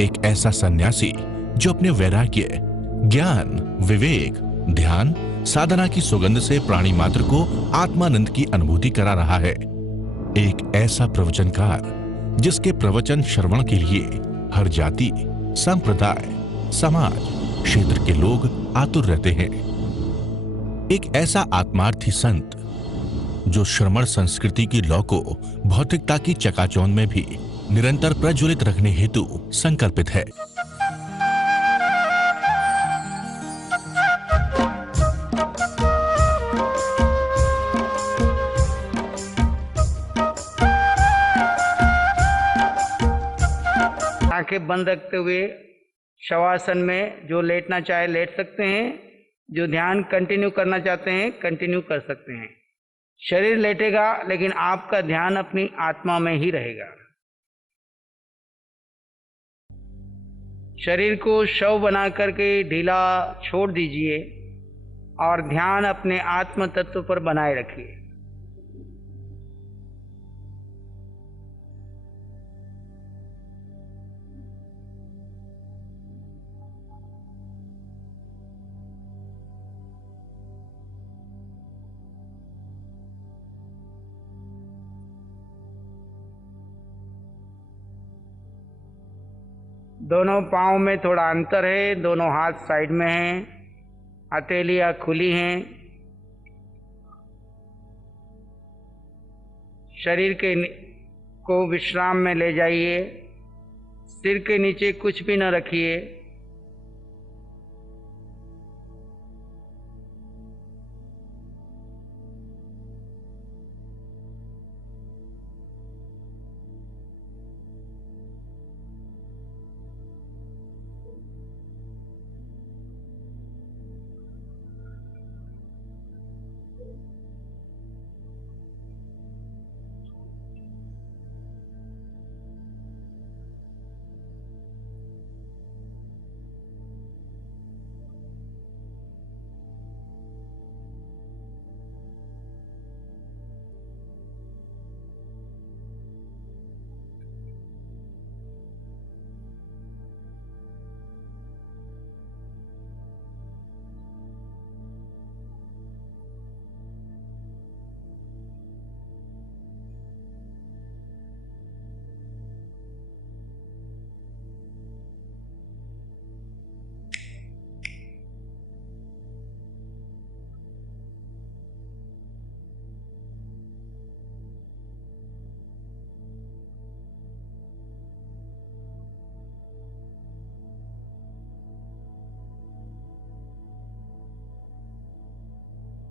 एक ऐसा सन्यासी जो अपने वैराग्य, ज्ञान, विवेक, ध्यान, साधना की सुगंध से प्राणी मात्र को आत्मानंद की अनुभूति करा रहा है। एक ऐसा प्रवचनकार जिसके प्रवचन श्रवण के लिए हर जाति, संप्रदाय, समाज, क्षेत्र के लोग आतुर रहते हैं। एक ऐसा आत्मार्थी संत जो श्रमण संस्कृति की लौ को भौतिकता की चकाचौंध में भी निरंतर प्रज्वलित रखने हेतु संकल्पित है। आंखें बंद रखते हुए शवासन में जो लेटना चाहे लेट सकते हैं, जो ध्यान कंटिन्यू करना चाहते हैं कंटिन्यू कर सकते हैं। शरीर लेटेगा लेकिन आपका ध्यान अपनी आत्मा में ही रहेगा। शरीर को शव बना करके ढीला छोड़ दीजिए और ध्यान अपने आत्म तत्व पर बनाए रखिए। दोनों पाँव में थोड़ा अंतर है, दोनों हाथ साइड में हैं, हथेलियां खुली हैं। शरीर के को विश्राम में ले जाइए। सिर के नीचे कुछ भी न रखिए।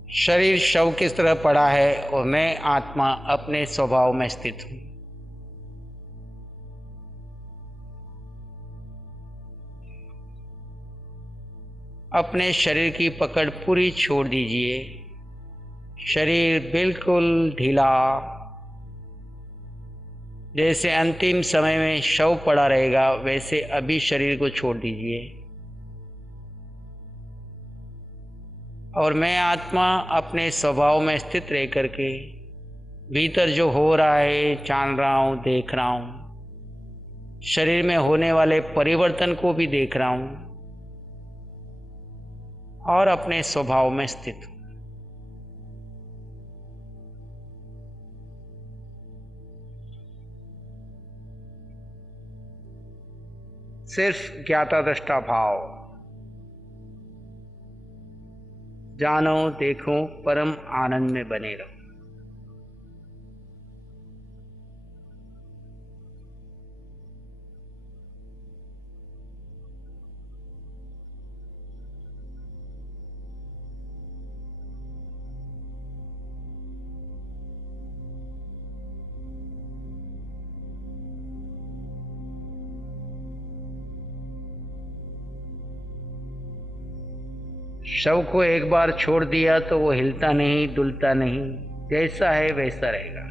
शरीर शव किस तरह पड़ा है और मैं आत्मा अपने स्वभाव में स्थित हूं। अपने शरीर की पकड़ पूरी छोड़ दीजिए। शरीर बिल्कुल ढीला, जैसे अंतिम समय में शव पड़ा रहेगा वैसे अभी शरीर को छोड़ दीजिए। और मैं आत्मा अपने स्वभाव में स्थित रह करके भीतर जो हो रहा है जान रहा हूं, देख रहा हूं। शरीर में होने वाले परिवर्तन को भी देख रहा हूं और अपने स्वभाव में स्थित हूं। सिर्फ ज्ञाता दृष्टा भाव, जानो देखो परम आनंद में बने रहो। शव को एक बार छोड़ दिया तो वो हिलता नहीं, डुलता नहीं, जैसा है वैसा रहेगा।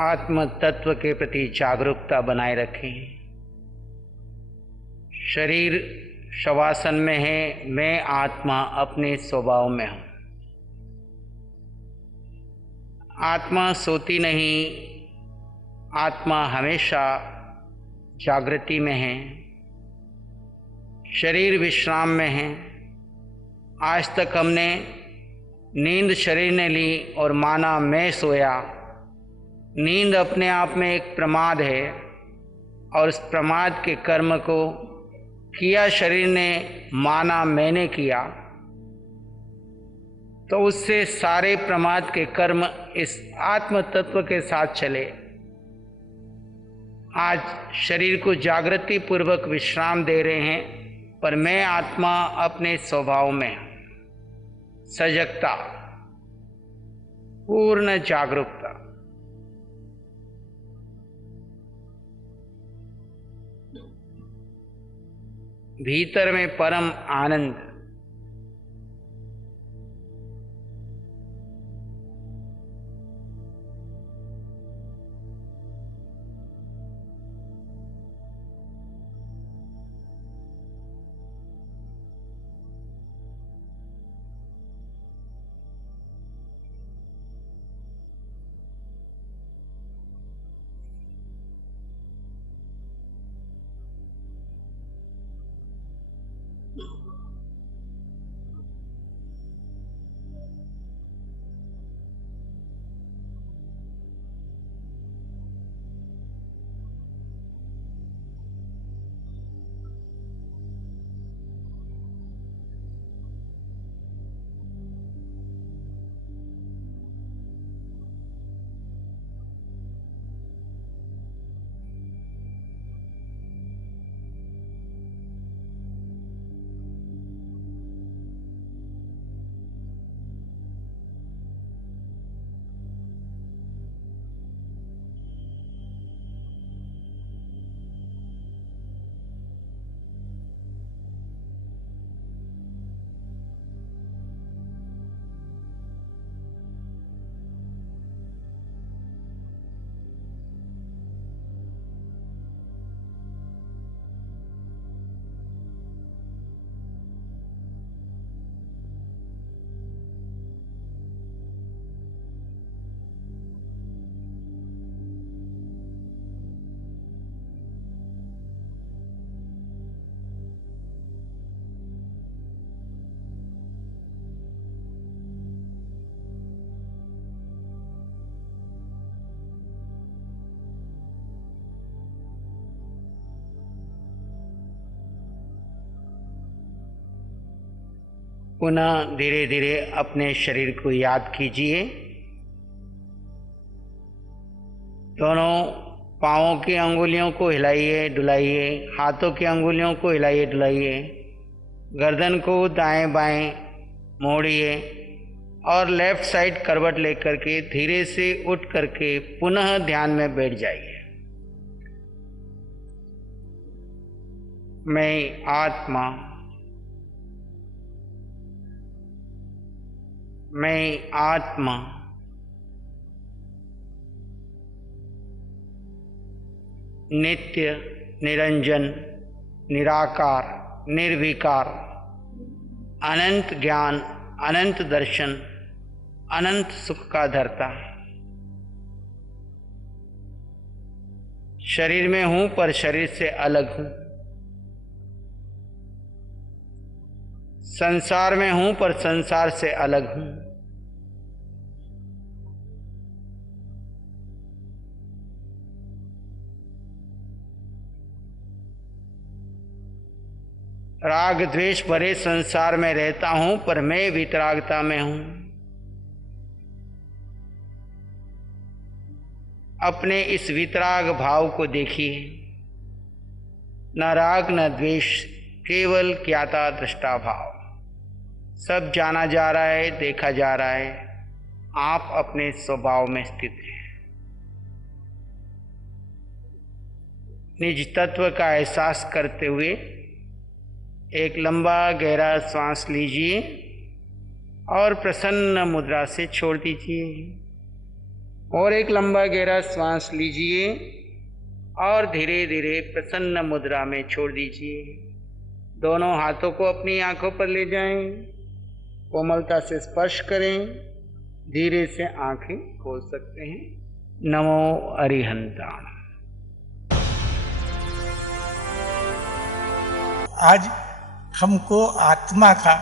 आत्म तत्व के प्रति जागरूकता बनाए रखें। शरीर शवासन में है, मैं आत्मा अपने स्वभाव में हूँ। आत्मा सोती नहीं, आत्मा हमेशा जागृति में है। शरीर विश्राम में है। आज तक हमने नींद शरीर ने ली और माना मैं सोया। नींद अपने आप में एक प्रमाद है और उस प्रमाद के कर्म को किया शरीर ने, माना मैंने किया, तो उससे सारे प्रमाद के कर्म इस आत्म तत्व के साथ चले। आज शरीर को जागृति पूर्वक विश्राम दे रहे हैं, पर मैं आत्मा अपने स्वभाव में हूं। सजगता, पूर्ण जागरूकता। भीतर में परम आनंद। पुनः धीरे धीरे अपने शरीर को याद कीजिए। दोनों पाँवों की अंगुलियों को हिलाइए डुलाइए, हाथों की अंगुलियों को हिलाइए डुलाइए, गर्दन को दाएं बाएं मोड़िए और लेफ्ट साइड करवट लेकर के धीरे से उठ करके पुनः ध्यान में बैठ जाइए। मैं आत्मा, मैं आत्मा नित्य निरंजन निराकार निर्विकार अनंत ज्ञान अनंत दर्शन अनंत सुख का धर्ता। शरीर में हूं पर शरीर से अलग हूं, संसार में हूं पर संसार से अलग हूं। राग द्वेष भरे संसार में रहता हूं पर मैं वितरागता में हूं। अपने इस वितराग भाव को देखिए, न राग न द्वेष, केवल ज्ञाता दृष्टा भाव। सब जाना जा रहा है, देखा जा रहा है, आप अपने स्वभाव में स्थित हैं। निज तत्व का एहसास करते हुए एक लंबा गहरा श्वास लीजिए और प्रसन्न मुद्रा से छोड़ दीजिए। और एक लंबा गहरा श्वास लीजिए और धीरे धीरे प्रसन्न मुद्रा में छोड़ दीजिए। दोनों हाथों को अपनी आंखों पर ले जाएं, कोमलता से स्पर्श करें, धीरे से आंखें खोल सकते हैं। नमो अरिहंताण। आज हमको आत्मा का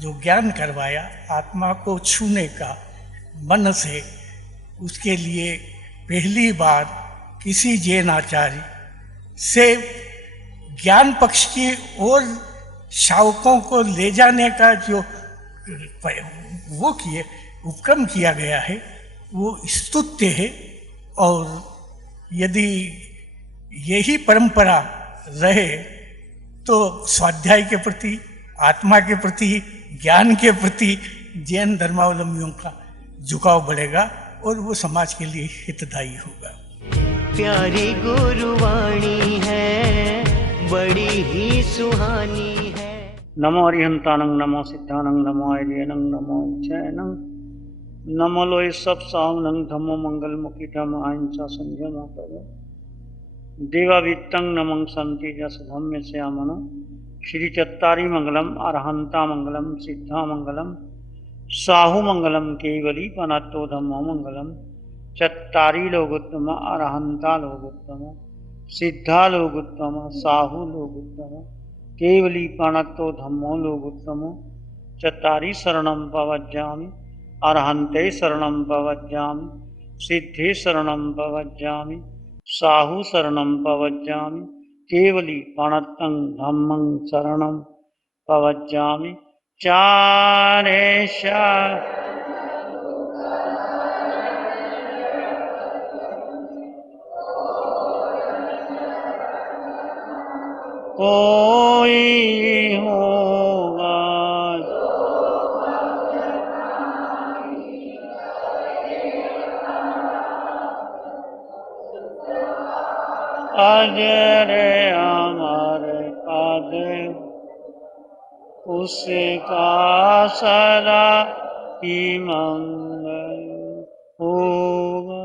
जो ज्ञान करवाया, आत्मा को छूने का मन से, उसके लिए पहली बार किसी जैन आचार्य से ज्ञान पक्ष की ओर शावकों को ले जाने का जो वो किए उपक्रम किया गया है, वो स्तुत्य है। और यदि यही परंपरा रहे तो स्वाध्याय के प्रति, आत्मा के प्रति, ज्ञान के प्रति जैन धर्मावलंबियों का झुकाव बढ़ेगा और वो समाज के लिए हितदायी होगा। प्यारी गुरुवाणी है, बड़ी ही सुहानी है। नमो अरिहंतानं, नमो सिद्धानं, नमो आर्यनं, नमो जैनं, नमो लोय सब सावनं, धम्मो मंगलमुखी धम्म अहिंसा संध्या मातव देवावित्तं नमं संति जस धम्म श्यामनो श्री चत्तारी मंगलम अरहंता मंगलम सिद्धा मंगलम साहु मंगलम केवली पनत्तो धम्मो मंगलम चत्तारी लोगोत्तम अरहंता लोगोत्तम सिद्धा लोगोत्तम साहु लोगोत्तम केवली पनत्तो धम्मो लोगोत्तम चत्तारी शरणं पवज्जामि अरहंते शरणं पवज्जामि सिद्धे शरणं पवज्जामि साहु शरणं पवज्जामि केवली पणत्तं धम्मं शरणं पवज्जामि। चारेश कोई होगा अजरे हमारे कादे उसका सदा ही मंगल होगा।